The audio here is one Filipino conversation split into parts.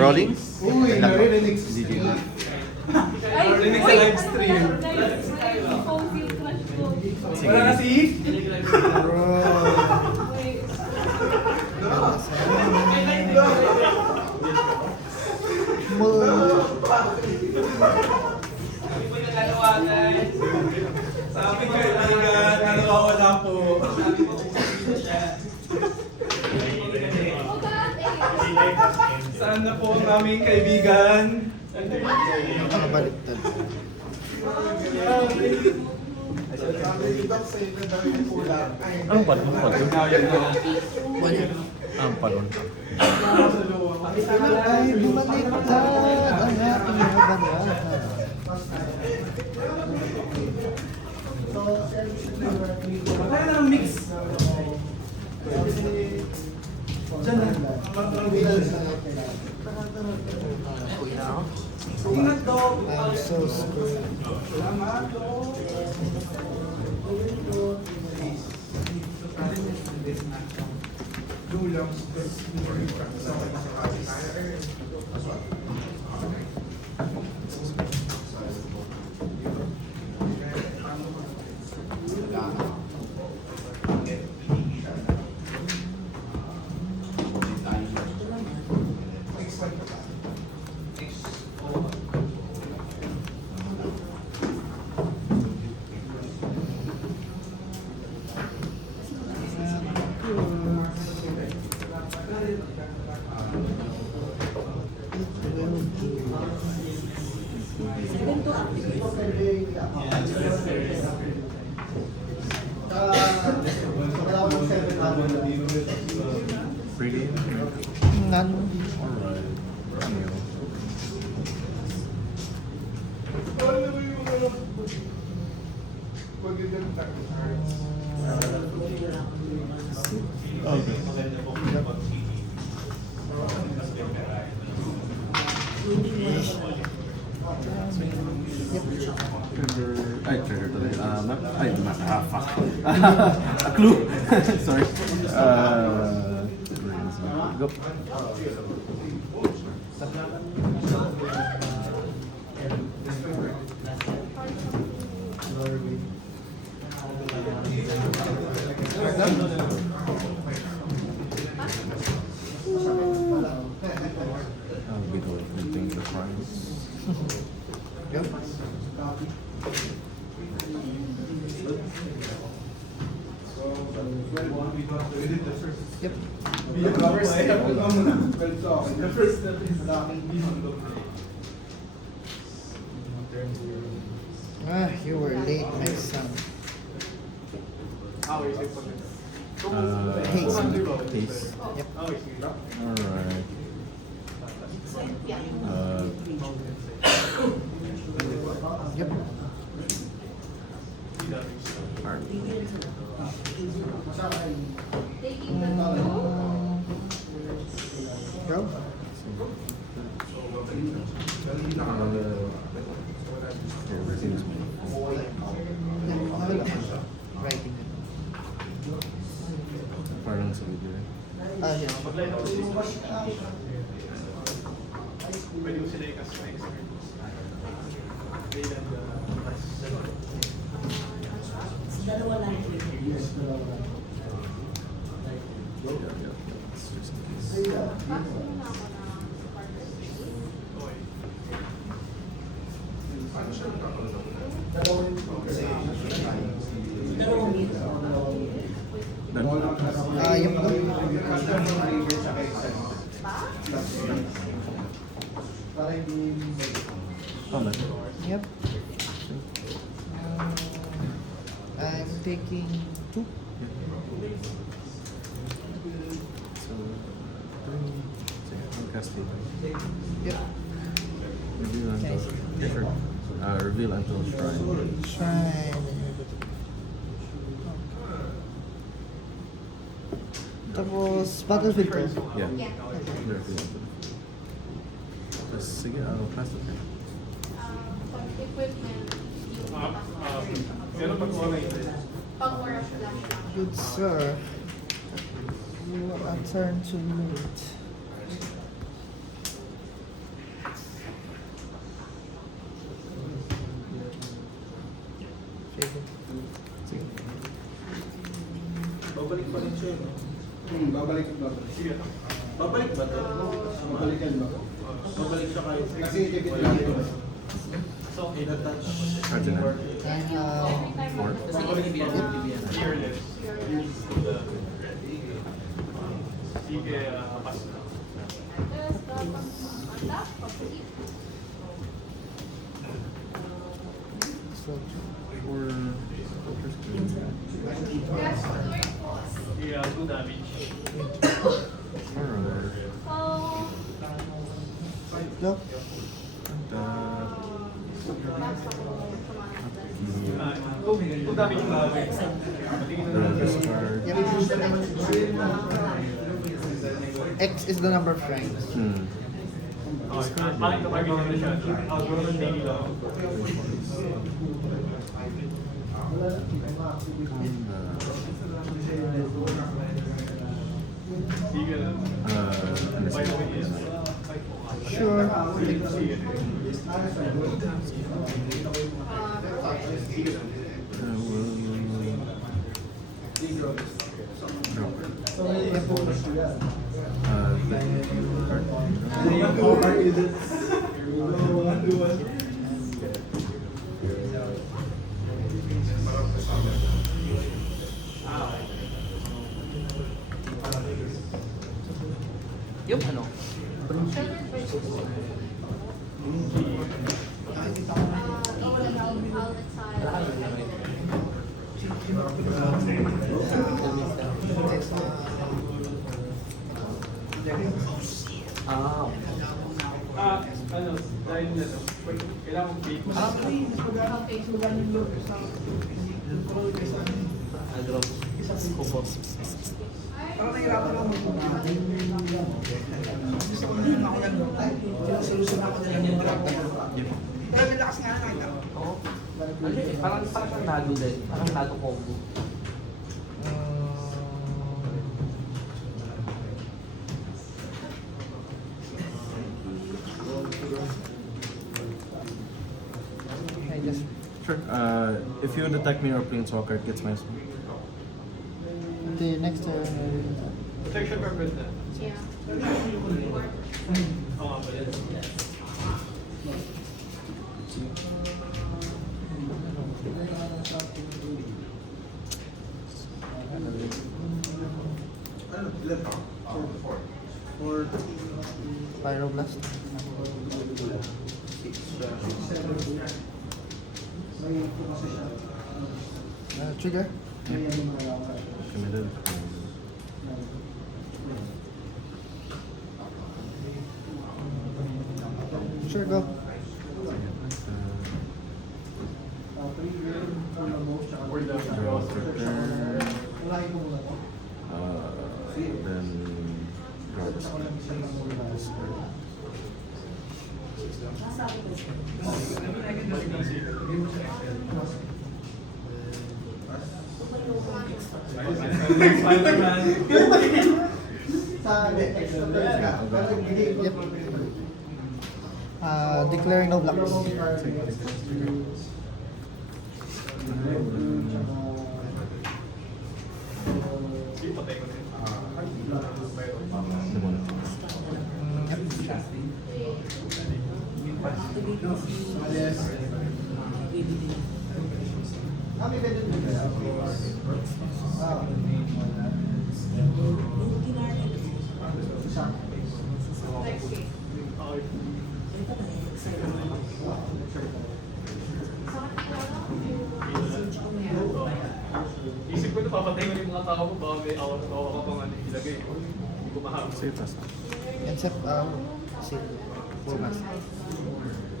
Rolling? Uy, narinig sa Hindi stream. Narinig sa live stream. Wala na si Sabi ko, kaibigan, nakawala po. Saan na po ang aming kaibigan? Nakabaliktad. Anong palon? Ang palon. Ay, bumaliktad ang ating habanahan. Kaya na ang mix. Diyan na. Ingat daw. I'm so screwed. Pretty? None. Alright. Romeo. Trigger tuloy. Fuck. A clue. Sorry. Go. I'll be doing the price. Yep. Yep. Ah, you were late, my son. Haze. Haze. Yep. Alright. Yep. Alright. Go. Seems me. Writing. Parang sa video eh. Ah, yes. It's just in case. Ah, yung Tama. Yep. I'm taking 2. So, casting. Yep. Reveal until different. Reveal until shrine. Shrine. Tapos, battlefield ko. Yeah. Reveal until. Tapos, sige, I'll pass it. Equipment, Pero pag wala yun. pag wala flash. Good sir. You are turn to meet. siya. Babalik. Sige. Babalik ba to? Babalikan ba? Babalik siya kayo. Kasi ikikit lang ito. So, itatouch. Cardinal. And, 4. Sige, pas na. so, 4. Sige, 2 damage. Alright. look. Two damage na. Discard. Yep. X is the number of francs. Bakit kapag ginawa na siya? Daily lang. Sige. By the way, is Sure. sige. Yung ano? Ah, Ano, dahil ano, kailangan kong bake. drop. Kupo. Parang nahirapan ako magpunan. Gusto ko na ako yan. Sinusunod ako na lang yung drop. Pero may lakas nga nakita ko. Oo. Ano eh, parang nado din. Parang nado combo. I just Sure. If you detect me or Planeswalker, it gets minus 1. the next turn. Protection purpose na. Oo nga pala. Ano? Ilan pa? 4. Pyroblast. Trigger. Committed. Sure, go. Or the Draw trigger. Then draw this card. Spider-Man. Yep. Declaring no blocks. Hindi, patay ko rin. Isip ko na papatay ko yung mga tao ko, baka may awa ka pang ano ilagay. Hindi ko mahabos. Save us. Except, see. Full mass.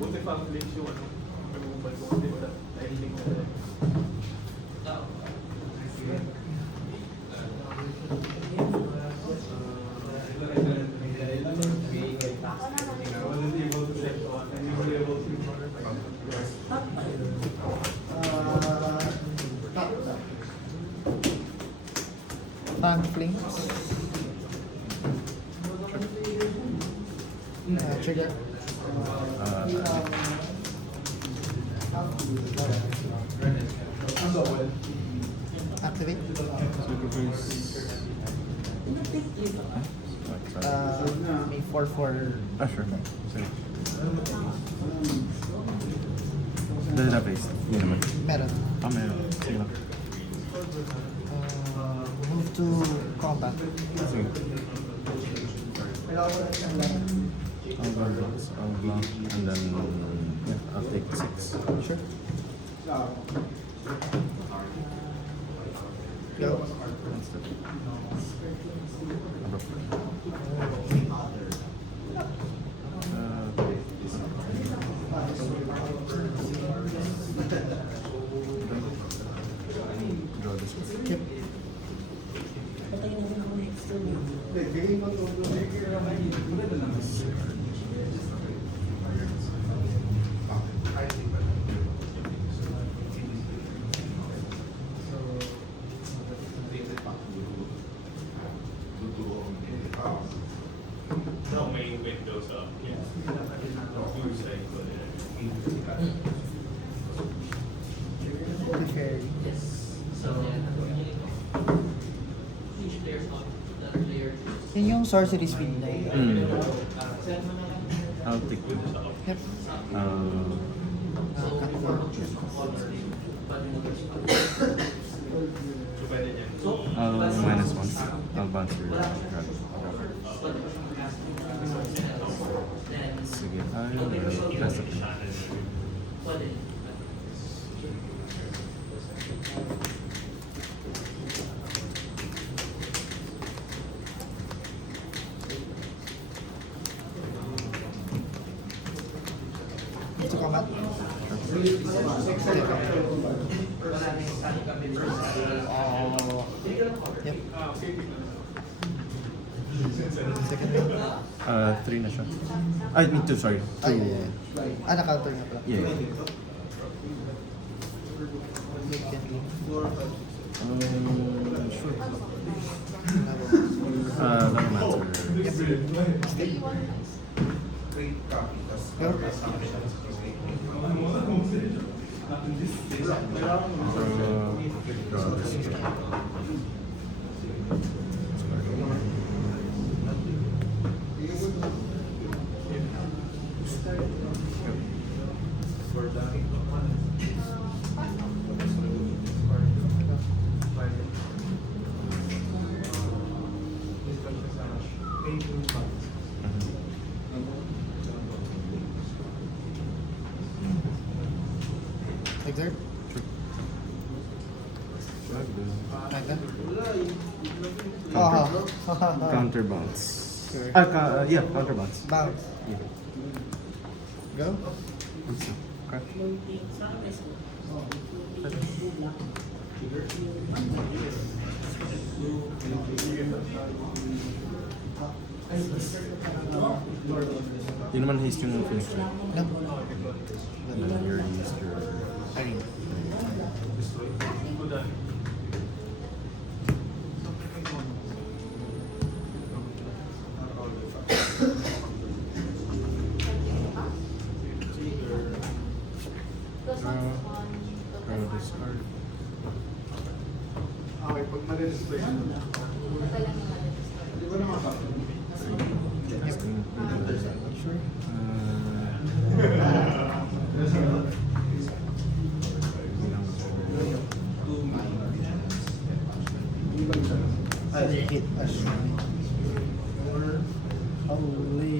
Buti pa ang links yung ano, removal ko kasi wala. Dahil link na lang. Fan flames. Trigger. Activate. Sacrifice. May 4-4. Ah, sure. Sorry. Dahil na face. Hindi naman. Meron. Ah, meron. Sige lang. Move to combat. Sige. I'll go box. I'll block. And then, yeah, I'll take 6. Sure. Go. That's it. Draw this one. Yep. No, main windows up. Yeah. Tuesday, but Prefer. Yun yung sorcery speed na yun. I'll take 2. Yep. Cut four. so pwede niyan. Minus 1. I'll bounce your grab. Sige, I will press it. To combat. Yep. Second round. 3 na siya. Ay, me too, sorry. 2. Ay, yeah. Na-counter nga pala. Yeah. Make and leave. Sure. Another Doesn't matter. Yep. Stay. Go. Draw this. Exert. Like that. Counter bounce. Sure. Yeah, counter bounce. Bounce. Yeah. Go. Okay. Di naman haste yung finish right? No. And then you're used your... Arena. Draw this card. Okay, pag ma-display siya. Di ba naman ka? Sure. Hit. Holy.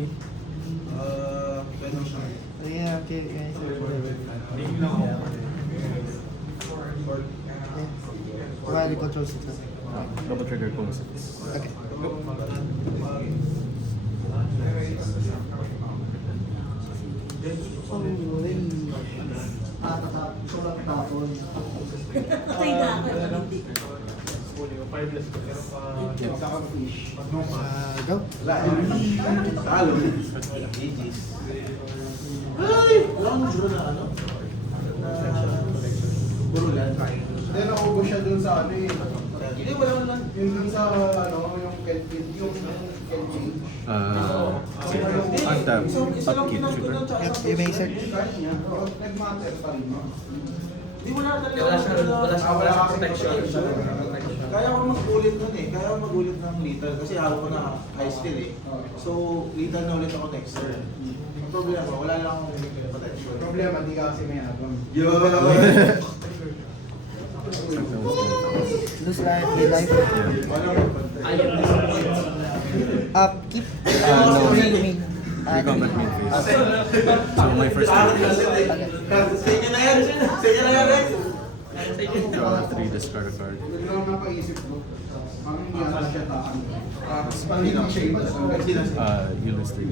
Ganun siya. Yeah, okay. Yeah, Riley controls it. Double trigger kung 6. Okay. Holy. Sulat tapon. Patay na ako. Hindi. Fiveless ko, pero pa... Saka fish. Go. Wala eh. Talo. GG's. Ay! Wala akong sure na ano? Burulan. Hindi, naubos siya dun sa ano eh. Hindi, wala lang. Yung dun sa ano, yung Kelvin, yung Kelvin. Untap. Isa lang Upkeep, pinagkunan sugar. sa Yep, you may search. Kahit niya, pero nag-matter pa rin. Hindi, wala talaga. Wala siyang Wala protection. Kaya ko mag-ulit nun eh. Kaya ko mag-ulit ng lethal kasi hawak ko na high skill eh. So, lethal na ulit ako next year. Ang problema, wala lang akong potential. Problema, di ka kasi may habang. Yo! Lose life, may life. Keep. No. Main. Recombat main phase. So my first turn is Sa inyo na yan! Sa inyo na yan, Rex! draw 3, discard a card. Hindi ko lang napaisip ko. Parang hindi ata siya taan. Parang Hindi hindi siya iba. You lose 3.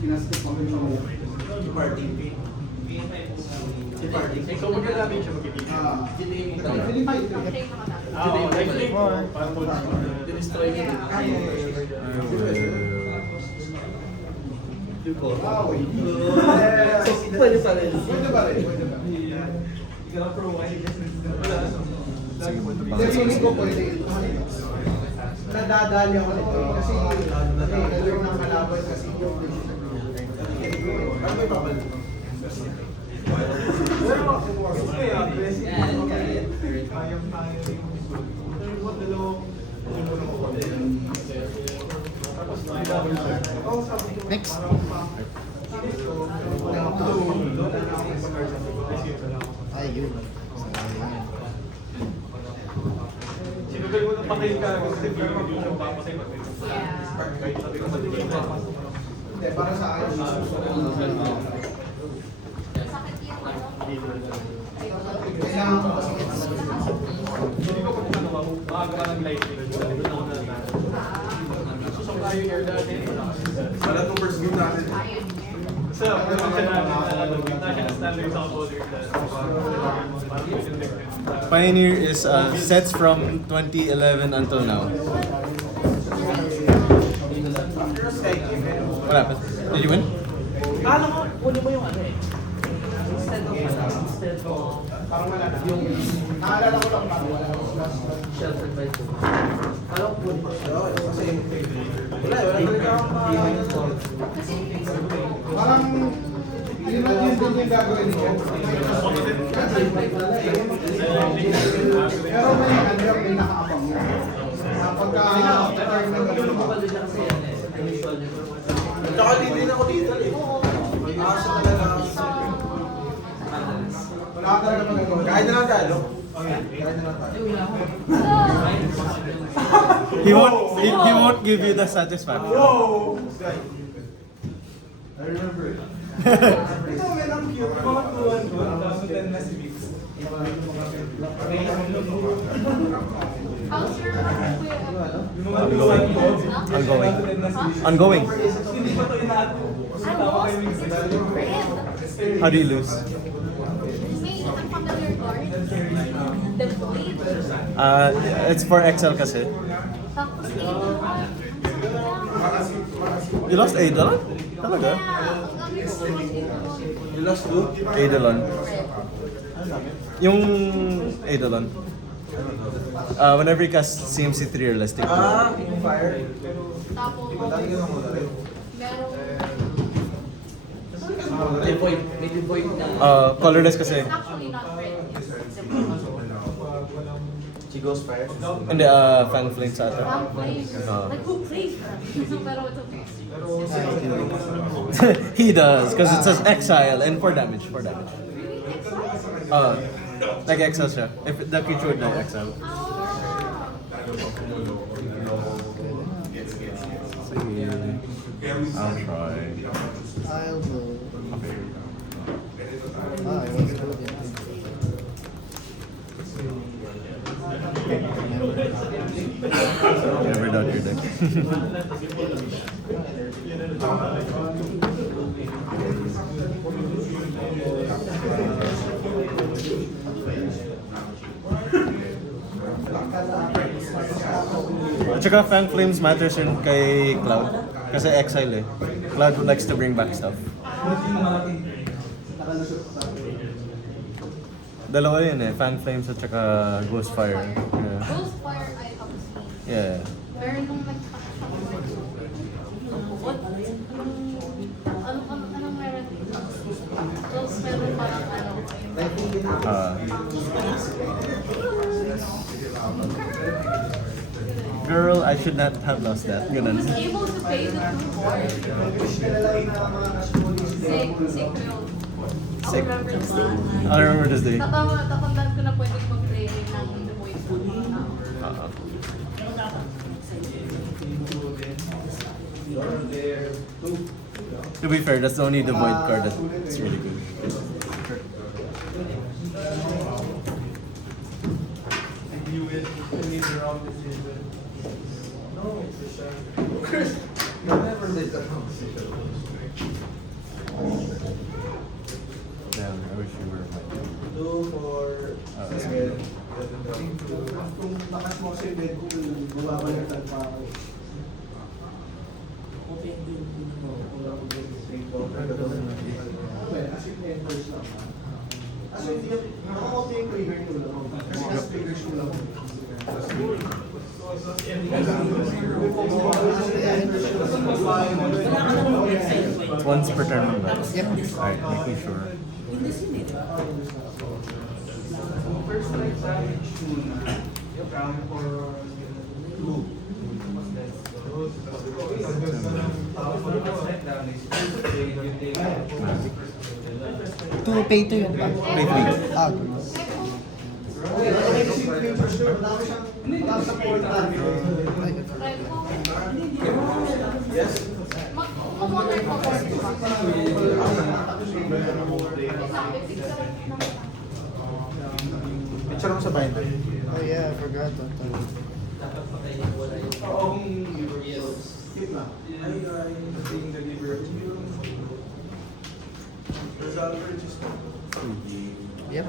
Pinastip ako yung mga. Si Party. Si Party. So, magkalabi siya magkikita. Feeling fight. Life link. Parang po. Destroy niya. I will... Pwede pa rin. Pwede ba rin? Pwede ba? Hindi, feeling ko pwede ito. Nadadali ako nito kasi nalaro ng kalaban kasi yung Ano may babalik? Next. Ayun. Sinugal mo na patay ka kasi hindi siya papatay pag may kahit sabi ko madilim na. Hindi, para sa akin. Kailangan ko kasi Hindi ko pag nagawa mo, makagawa ng life link. Sabi ko na ako na susungkayo niya dati. Wala itong first game natin. So, ano siya natin na standard sa border Pioneer is sets from 2011 until now. What happened? Did you win? Kala ko, kunin mo yung ano eh. Instead of parang wala na. Yung naalala ko lang parang wala. sheltered by two. Kala ko kunin mo. Kasi wala talaga akong Parang hindi naman yun din yung gagawin niya. Pero may ano yung pinakaabang mo. Pagka turn ng Yung gano'n bukal din kasi yan eh. Unusual niya. Tsaka din ako dito eh. Asa talaga ako. wala ka talaga magagawa. Kahit na lang talo. Kahit na lang talo. He won't give you the satisfaction. I remember it. Ito may lang cute. Mga tuwan ko. Na si Mix. How's your Ongoing. I How do you lose? May unfamiliar guard. The Void. It's for Excel kasi. Tapos Eidolon. You lost Eidolon? Talaga? You lost two? Eidolon. Yung Eidolon. Whenever you cast CMC 3 or less, take 2. Yung fire. Tapos, Dati ka nang mula rin. merong May void. May void na. Colorless kasi. actually not red. Si Ghost Fire. Hindi, Fang Flame sa ata. One place. Like, who plays that? Pero it's okay. He does, because it says exile and 4 damage. 4 damage. Really? Exile? Like exile siya. If the creature would die, exile. Ah. Sige. I'll try. I'll go. Okay. I was good. Never doubt your deck. At saka Fang Flames matters yun kay Cloud. Kasi exile eh. Cloud likes to bring back stuff. Dalawa yun eh. Fang Flames at saka Ghostfire. Yeah. Ghostfire I have seen. Yeah. Pero nung what? Anong meron dito? Tapos meron parang ano. Girl, I should not have lost that. Ganun. Was able to pay the full course. Sick bill. I'll Sick. remember this day. I remember this day. Tatandaan ko na pwede mag-play ng The Voice. To be fair, that's only the void card that's really good. Damn, I wish you were my Kung lakas mo kasi bed ko, mababalitan pa ako. Well, as in enters lang. As in, nakakote yung trigger ko lang. Kasi mas triggers ko lang. It's once per turn, right? Yep. Alright, making sure. First like damage To pay to yun ba? Pay to win. Ah, Okay, kasi yung first door, dami siyang nasa portal. Mag-water ko course. Picture mo sa binder. oh yeah, I forgot. Keep na. Result register. Yep.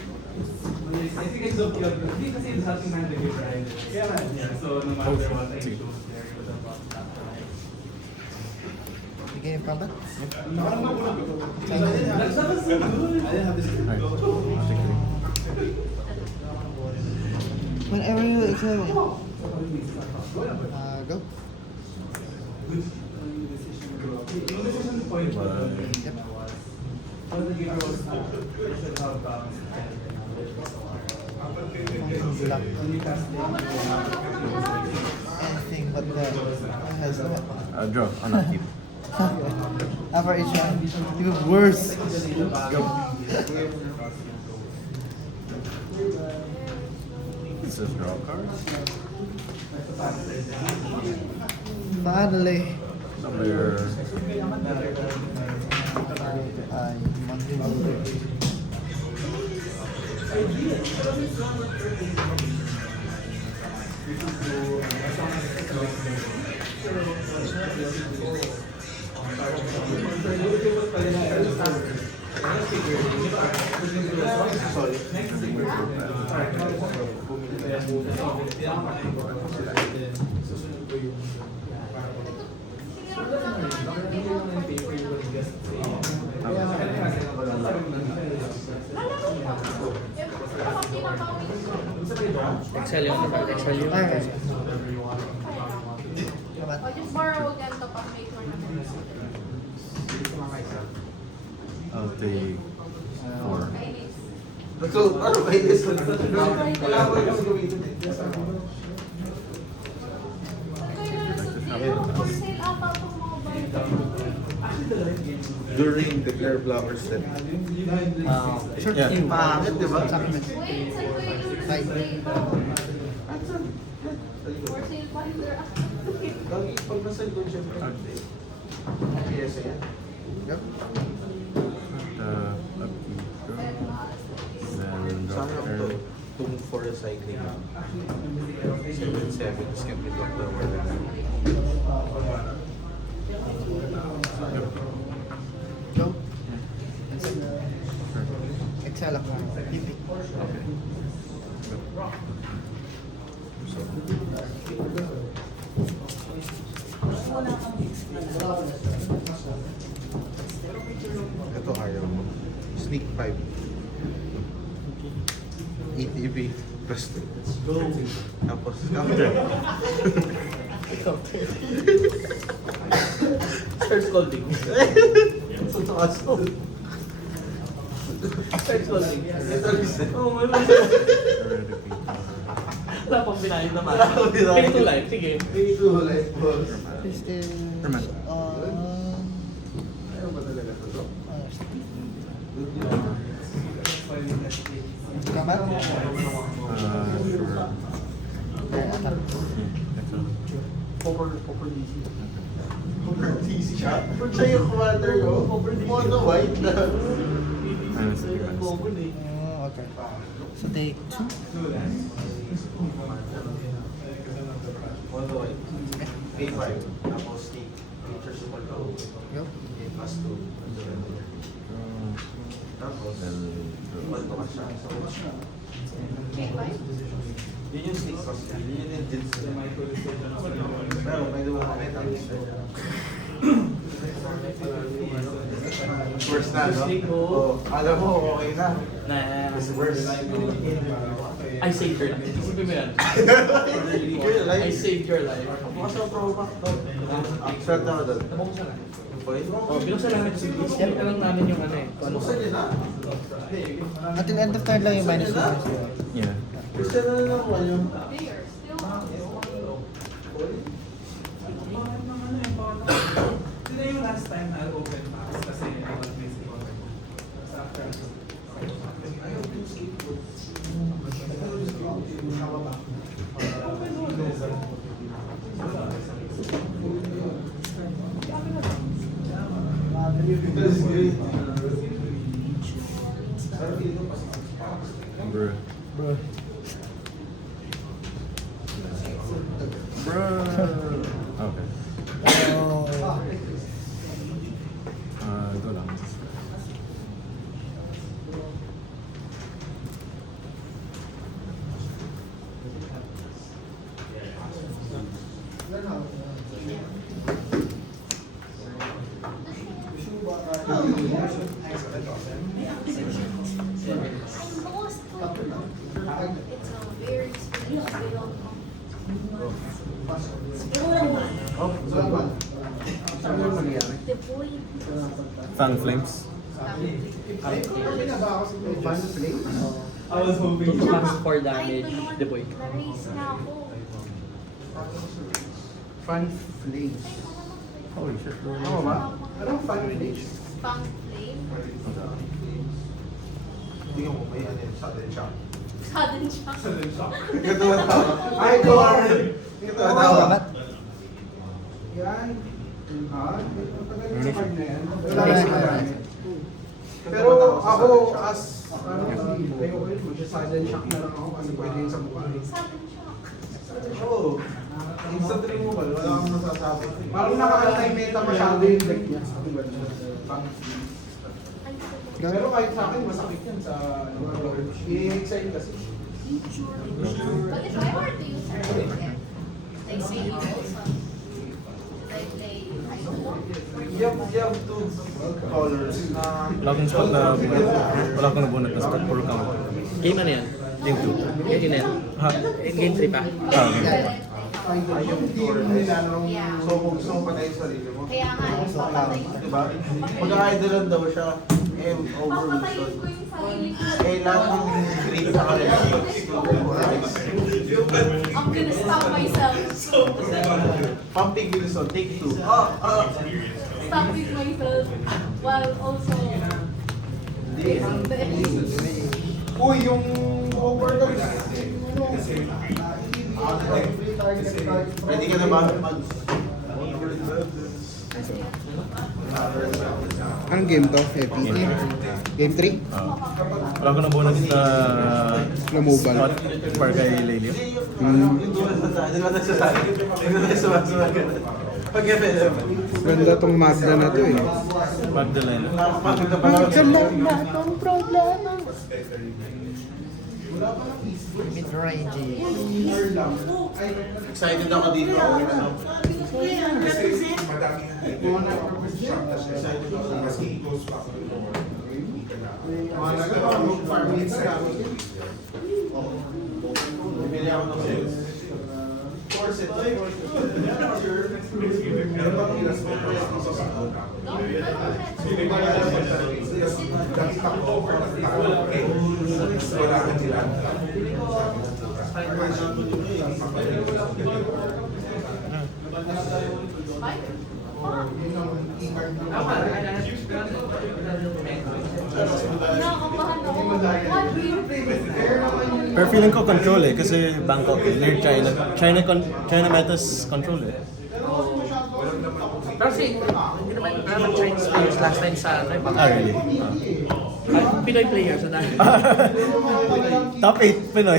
I think it's okay. Hindi kasi sa ating man nag-give rider. So no matter what I choose, there you go. Bigay pa ba? Whenever you examine. Go. Yung decision point ko doon, Yep. all the girls should have Black. only cast Anything but the has that. Draw, on a keep. After each one, even worse. This is draw card. Finally. Number Ay, Excel yun. Excel yun. Okay. Or just borrow again to pag may tournament. I'll take 4. Kainis. So, ano ba this? Kailangan ko yung gamitin. For sale ata itong mga bike. During the Claire Blower set. Sure. Yeah. Pangit, di ba? Wait, saan ko yung ilulus dito? For sale binder. Lagi pag nasa doon siya. Yes, yan. Yep. Upkeep. Then draw Saan lang to? card. Tung for recycling. 7-7 skip with Dr. Warren. Go. Excel ako. Pipi. Ito ayaw mo. Sneak 5. ETV. Plus 2. Tapos, counter. Start scolding. So, kaso. Start scolding. Ito, listen. Oo, may mga. Wala pang binayad naman. Wala pang binayad. Pay to life, sige. Pay to life balls. This is... Herman. Ayaw ba talaga ito? Kamat? Sure. Popper DC. Popper DC siya? Pag siya yung commander ko, mono white na. Ano sa Herman? Okay. So take 2. Mono white. A5. Tapos take. Feature support ko. Go. A plus 2. Tapos, mono ka siya. So, Okay, bye. yun yung stick cost. Yun yung dils. Pero may duwa kami tapos. First na, no? Oh, alam mo, okay na. It's worse. I saved your life. Isipin mo yan. Your life. I saved your life. Bukas ang promac to. Swerte ako doon. Nabuksan na. Boy? Oh, binuksan namin kasi yan ka lang namin yung ano eh. Kung ano. Buksan niyo na. Until end of turn lang yung minus 2. Yeah. Buksan na lang ako yun. Bigger. Still. Hindi na yung last time I'll open max kasi I was missing on sa after. That's great. Bro. Bro. Okay. Oh. Ito lang. I'm lost. It's a very strange little the boy. Fan flames. I was hoping Plus 4 I'm damage, the one the boy. na-raise na ako. Fun flames. Holy shit. Ano ba? Anong fan finish? Pang flame. Hindi ko may ano yun, sudden shock. Sudden shock. Ito ang tawa. Ay, Gordon! Ito ang tawa. Kamat? Yan. Pero ako, as ayoko yun, mag-sudden shock na lang ako kasi pwede yun sa mukha. Sudden shock. Oo. Instant removal, wala kang masasabi. Parang nakaka-anti-meta masyado yung deck niya. Pero kahit sa akin, masakit yan sa i-excite kasi. But if I were to use her, like say you also, like play, I don't know. You have two colors na... Wala akong spot na bunot. Wala akong nabunot na spot. Puro count. Game ano yan? Game 2. Game na yan? Ha? Game 3 pa? Ay, yung tour. Yeah. So, kung gusto mo patayin sa sarili mo. Kaya nga, papatay. Diba? Mag-idol daw siya. Eh, overload Papatayin ko yung sarili ko. Eh, lahat yung green sa kanila. I'm gonna stop myself. Pumping Wilson, take 2. Stopping myself while also facing the enemy. Uy, yung overdose. Ready ka na ba? Mag... Anong game to? FP? Game 3? Wala akong nabunot sa Namoval. spot. Para kay Lelio. Yung dulo sa saan. Hindi naman nagsasabi. Hindi naman nagsasabi. Pag-FLM. Ganda tong Mazda na to eh. Magdalena. Nakakapagod na pala. tong problema. Mid-range. Excited ako dito. Excited ako. Mga nag-farm minutes na namin. Bibili ako ng sales. Corset. Meron bang ilas mo? Wala akong sila. Nakakabahan ako. What weird. Pero feeling ko control eh, kasi Bangkok eh, near China. China Metas control eh. Pero kasi, hindi naman Chinese players last time sa ano, Ah, really? Pinoy players sa dahil. Top 8 Pinoy.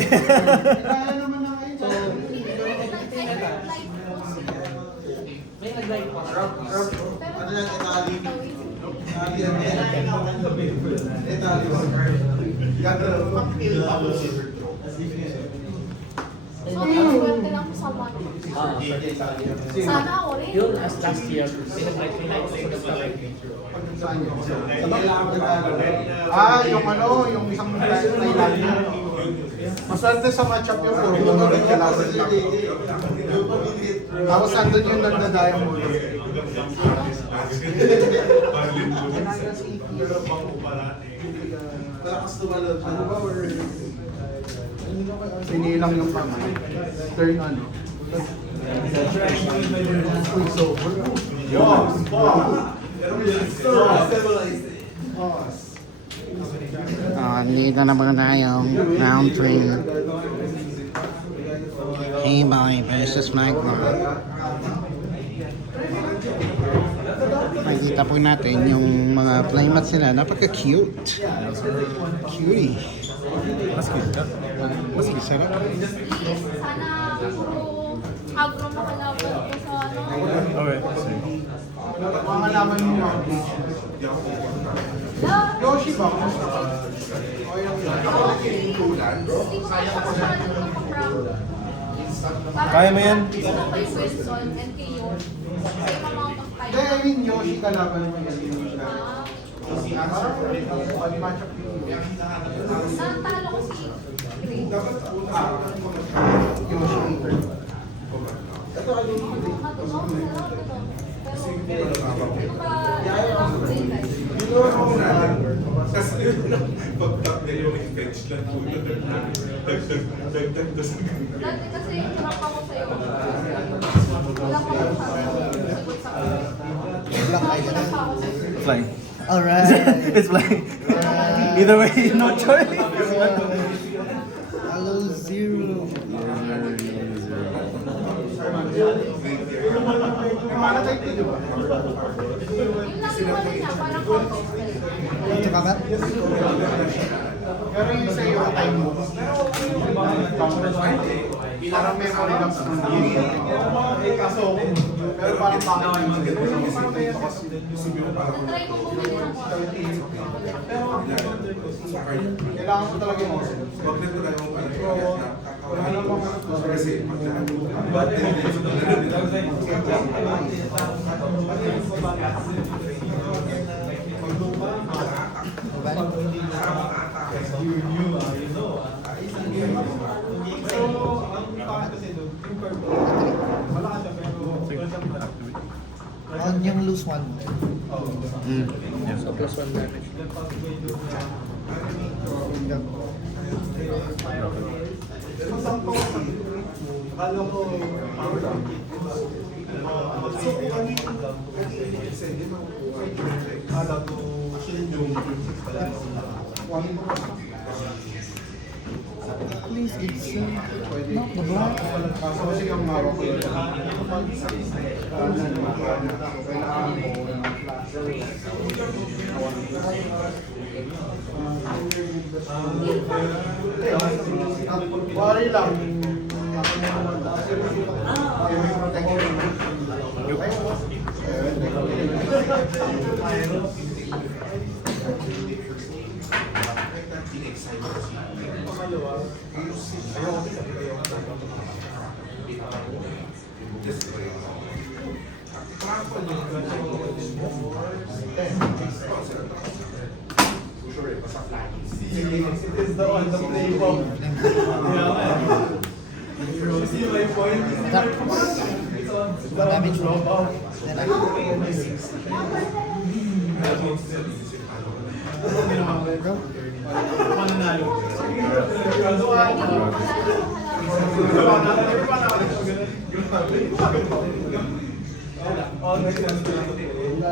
May nag-live pa. Ano yan, Italy? Italy yan. Italy. Gagawin pakil ako si So, swerte lang sa one. Sana ako rin. Yun, as last year, pinag-live ko sa Yung ano, yung isang Thailand. Maswerte sa matchup yung puro mo rin kalaban lang. Tapos nandun yung nagdadaya mo. Malakas tumalon siya. Sinilang yung pamay. Turn ano. Uy, sober. Dito na mga tayong round 3. Hey-Boy versus Mike Rock. Makikita po natin yung mga playmats nila. Napaka-cute. Cutie. Mas cute ka. Mas sarap. Sana puro agro makalaban ko sa ano. Okay, sige. Mga laman mo mga Yoshi ba? Hindi ko kasi masyado nakapag-round. Kaya mo yan? Gusto ko kay Wilson and kay York. Same amount of time. Hindi, I mean Yoshi kalaban mo yan. Ah, Parang matchup yun. natalo ko si Grace. Yoshi Eater. Kasi pag-tap na yung bench lang po. Dagdag ko sa Dati kasi hirap ako sa'yo. Wala ko lang sagot sa Black eye ka na. Flying. Alright. It's flying. Either way, no choice. Hello, Zero. Malakay ito, di ba? Yun lang yung ano niya, parang contest. Ito ka ba? Pero yung sa iyo, time mo. Parang memory lapse ng pero parang bakit yung Natry ko bumili ng water. kailangan ko talaga yung osin. Wag na ito tayo kasi On yung loose one. So, plus 1 damage. Kala ko so kung ano yung kala ko yung Please, it's not the black. Kaso kasi yung maro ko yun. Kailangan ko ng flash. Worry lang. May protection. picture eh, basta flying. It is the one, the playbook. Yeah. You see my point? You see my point? Damage roll.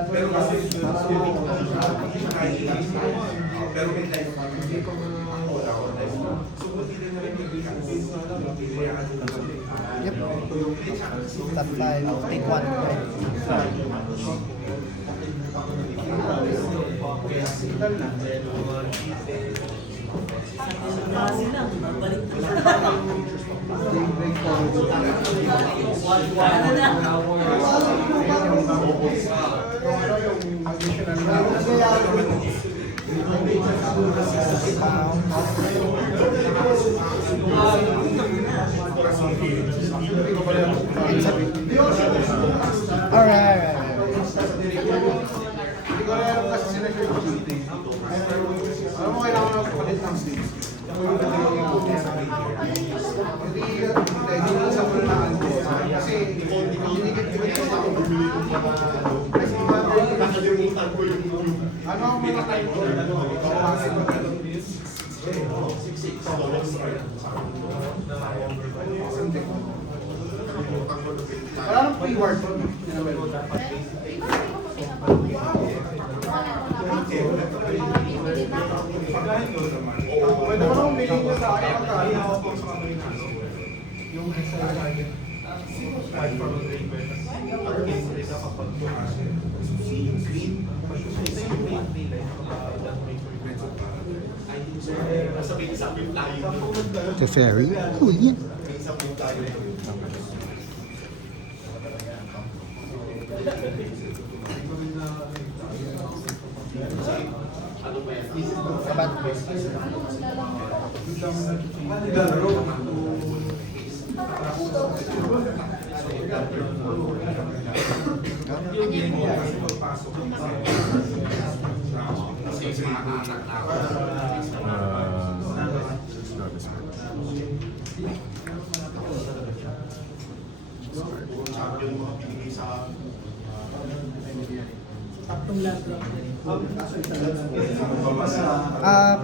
Pero kasi pero may life hindi ko wala ko life. So kung hindi na rin Yep. Top 5, take 1. Alright. Hindi ko alam kasi sila siya yung cheating. Alam mo, kailangan ko magpalit ng stage. Hindi ko sa muna ko. Kasi, dinikit-dikit ko ako bumili ko pa. Kasi, nakalimutan ko yung ano ang mga time ko? Kasi, wala nang pre-word ko. Pwede mo nang bilhin niya sa akin yung target. The ferry? Oh, yeah.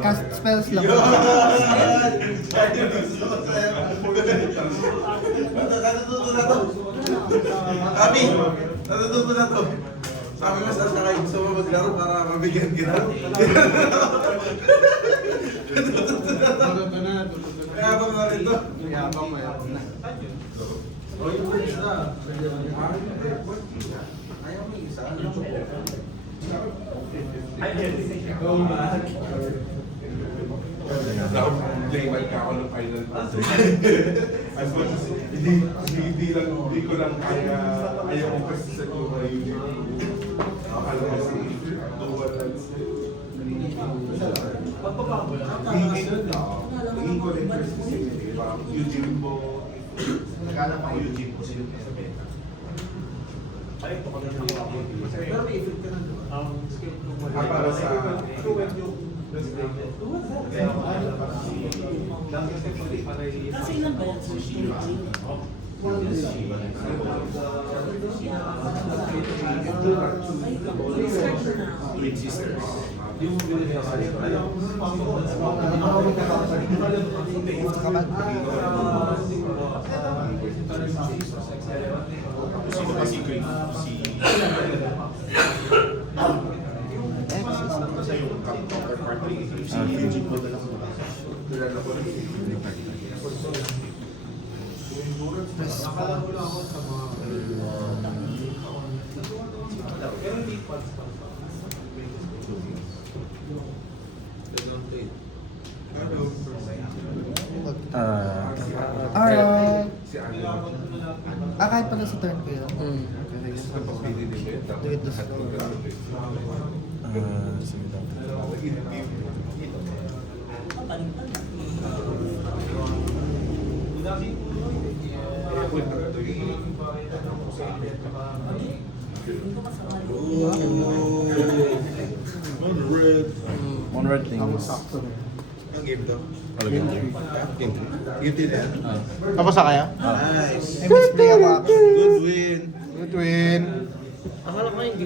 Cast spells lang. Natututo na to. Kami, natututo na to. Sabi mo sa sakay, gusto mo maglaro para mabigyan kita. Natututo na to. Kaya bang na rin to? Yabang mo yan. O yung first na. Ayaw mo isa. Playwright ka ako ng final fantasy. As much as hindi ko lang kaya ayaw ko kasi sa mga Eugene. Alam ko si Duval Lance. Tingin ko rin kasi si Eugene po. Naghanap ako Eugene po sila sa beta. Pero may effect ka na doon. Para sa Kasi ilan ba yan? Twin Sisters. Sino ba si Green? Si kasi yung counterpart ni si Eugene po na lang. Kilala ko rin. Akala ko lang ako sa mga... Pero hindi pa. Alright. Si Ano. Kahit pala sa turn ko yun. Napapili din yun. Do it this way. Sige daw. Red. Onward things. Ang game to? All game three. Game 3. Game 3 na yan? Tapos na kayo? Nice. MS Play ako. Good win. Good win. Akala ko yung